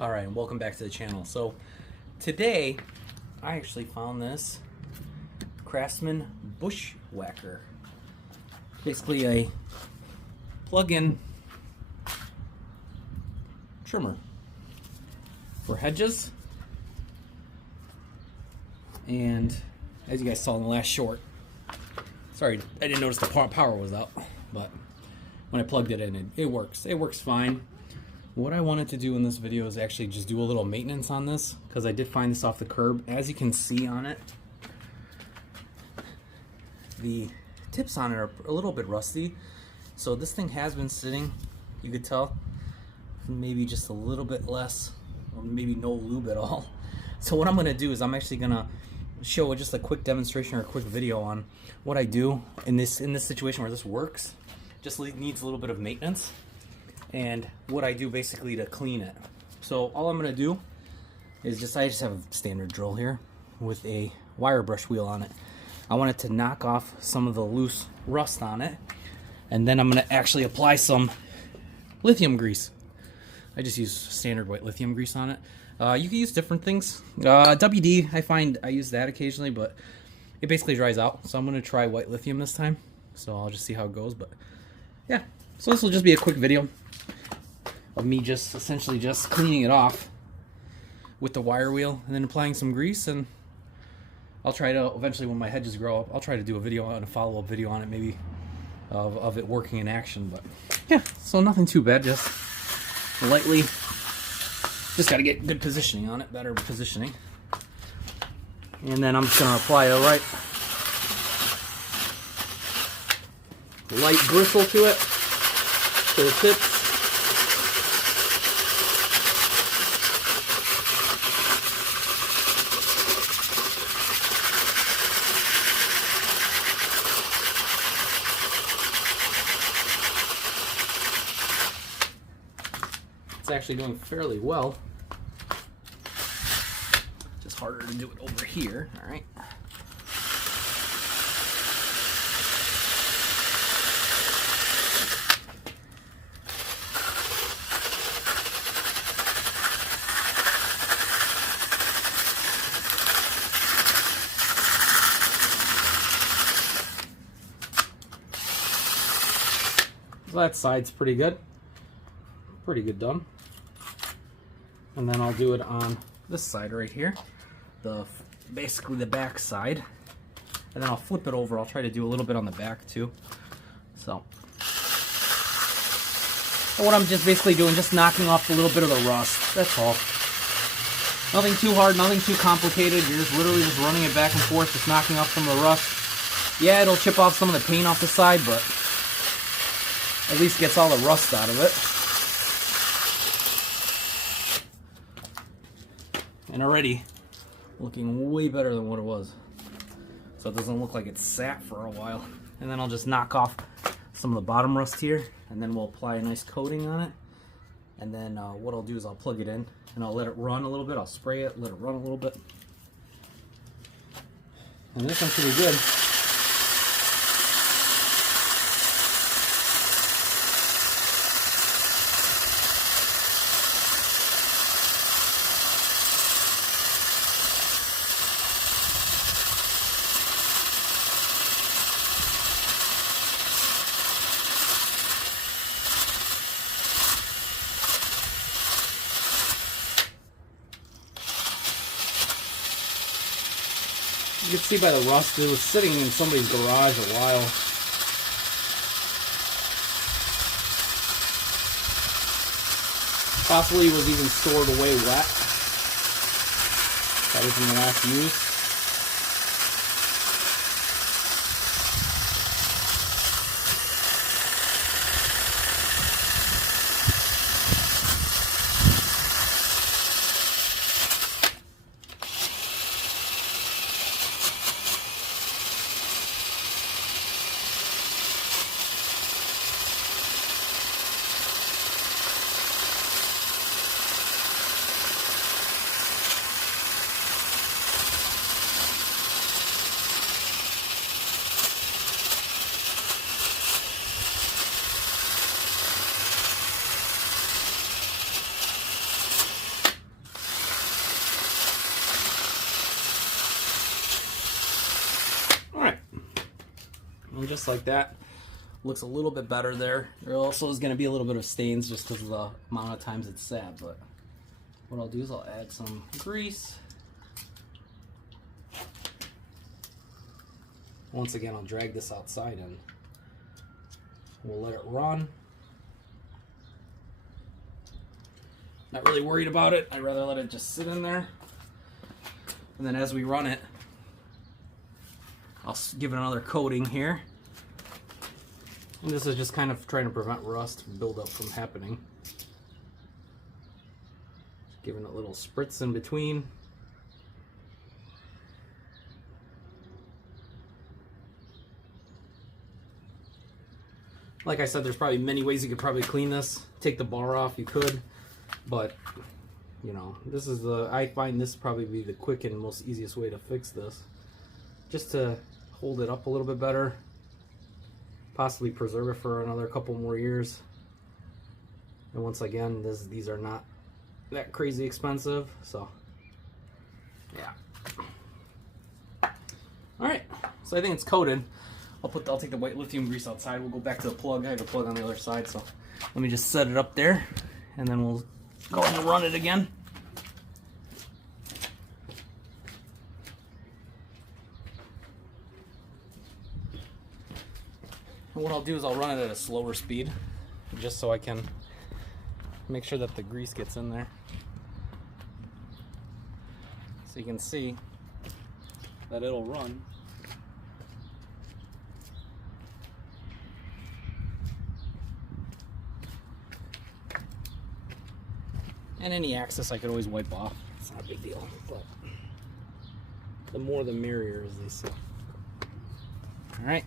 Alright, and welcome back to the channel. So today I actually found this Craftsman Bushwacker. Basically a plug-in trimmer for hedges. And as you guys saw in the last short, sorry I didn't notice the power was out, but when I plugged it in, it works. It works fine. What I wanted to do in this video is actually just do a little maintenance on this, because I did find this off the curb. As you can see on it, the tips on it are a little bit rusty. So this thing has been sitting, you could tell, maybe just a little bit less, or maybe no lube at all. So what I'm going to do is I'm actually going to show just a quick demonstration or a quick video on what I do in this situation where this works. Just needs a little bit of maintenance, and what I do basically to clean it. So all I'm going to do is I just have a standard drill here with a wire brush wheel on it. I want it to knock off some of the loose rust on it, and then I'm going to actually apply some lithium grease. I just use standard white lithium grease on it. You can use different things. WD, I find I use that occasionally, but it basically dries out. So I'm going to try white lithium this time. So I'll just see how it goes. But yeah, so this will just be a quick video of me just essentially just cleaning it off with the wire wheel and then applying some grease. And I'll try to eventually, when my hedges grow up, I'll try to do a video and a follow-up video on it, maybe of it working in action. But yeah, so nothing too bad, just lightly. Just got to get good positioning on it, better positioning. And then I'm just going to apply a light bristle to it, to the tips. It's actually doing fairly well. Just harder to do it over here. All right. So that side's pretty good. Pretty good done. And then I'll do it on this side right here, basically the back side, and then I'll flip it over. I'll try to do a little bit on the back too. So what I'm just basically doing, just knocking off a little bit of the rust. That's all. Nothing too hard, nothing too complicated. You're just literally just running it back and forth, just knocking off some of the rust. Yeah, it'll chip off some of the paint off the side, but at least gets all the rust out of it. And already looking way better than what it was. So it doesn't look like it's sat for a while. And then I'll just knock off some of the bottom rust here, and then we'll apply a nice coating on it. And then what I'll do is I'll plug it in and I'll let it run a little bit. I'll spray it, let it run a little bit. And this one's pretty good. You can see by the rust, it was sitting in somebody's garage a while. Possibly it was even stored away wet. That was in the last use. And just like that, looks a little bit better there. There also is going to be a little bit of stains just because of the amount of times it's sat, but what I'll do is I'll add some grease. Once again, I'll drag this outside and we'll let it run. Not really worried about it. I'd rather let it just sit in there. And then as we run it, I'll give it another coating here. And this is just kind of trying to prevent rust buildup from happening. Giving it little spritz in between. Like I said, there's probably many ways you could probably clean this. Take the bar off, you could, but you know, this is I find this probably be the quick and most easiest way to fix this. Just to hold it up a little bit better, possibly preserve it for another couple more years. And once again, these are not that crazy expensive, so yeah. All right, so I think it's coated. I'll take the white lithium grease outside. We'll go back to the plug. I have a plug on the other side, so let me just set it up there, and then we'll go ahead and run it again. And what I'll do is I'll run it at a slower speed, just so I can make sure that the grease gets in there. So you can see that it'll run. And any excess I could always wipe off. It's not a big deal, but the more the merrier, as they say. All right.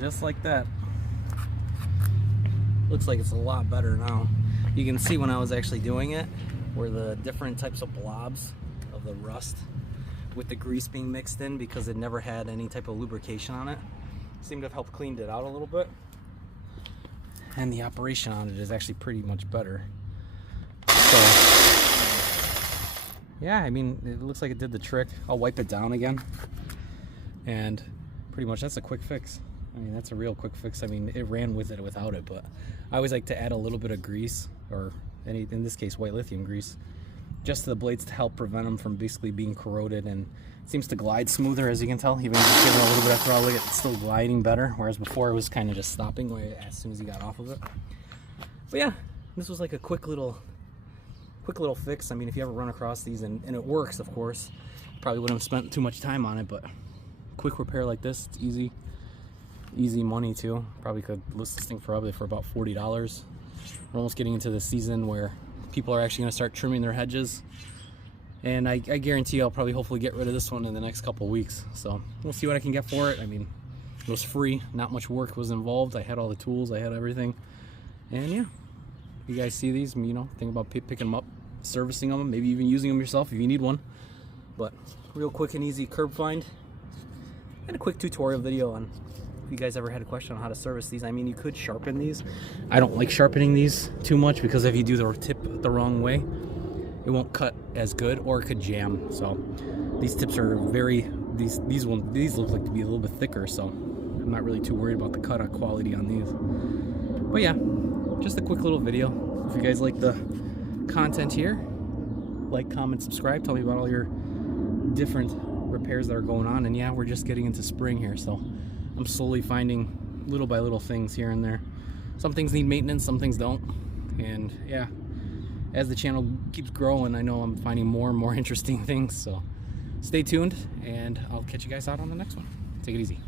Just like that. Looks like it's a lot better now. You can see when I was actually doing it where the different types of blobs of the rust with the grease being mixed in, because it never had any type of lubrication on it, seemed to have helped cleaned it out a little bit. And the operation on it is actually pretty much better. So yeah, I mean, it looks like it did the trick. I'll wipe it down again, and pretty much that's a quick fix. I mean, that's a real quick fix. I mean, it ran with it without it, but I always like to add a little bit of grease, or in this case, white lithium grease, just to the blades to help prevent them from basically being corroded, and it seems to glide smoother, as you can tell. Even just giving it a little bit of throttle, it's still gliding better, whereas before it was kind of just stopping as soon as you got off of it. But yeah, this was like a quick little fix. I mean, if you ever run across these and it works, of course, probably wouldn't have spent too much time on it, but quick repair like this, it's easy money too. Probably could list this thing for about $40. We're almost getting into the season where people are actually going to start trimming their hedges, and I guarantee I'll probably hopefully get rid of this one in the next couple of weeks. So we'll see what I can get for it. I mean, it was free, not much work was involved. I had all the tools, I had everything, and yeah, you guys see these, you know, think about picking them up, servicing them, maybe even using them yourself if you need one. But real quick and easy curb find, and a quick tutorial video on if you guys ever had a question on how to service these. I mean, you could sharpen these. I don't like sharpening these too much, because if you do the tip the wrong way, it won't cut as good, or it could jam. So these tips are these look like to be a little bit thicker, so I'm not really too worried about the cutout quality on these. But yeah, just a quick little video. If you guys like the content here, like, comment, subscribe. Tell me about all your different repairs that are going on. And yeah, we're just getting into spring here, so I'm slowly finding little by little things here and there. Some things need maintenance, some things don't. And yeah, as the channel keeps growing, I know I'm finding more and more interesting things. So stay tuned, and I'll catch you guys out on the next one. Take it easy.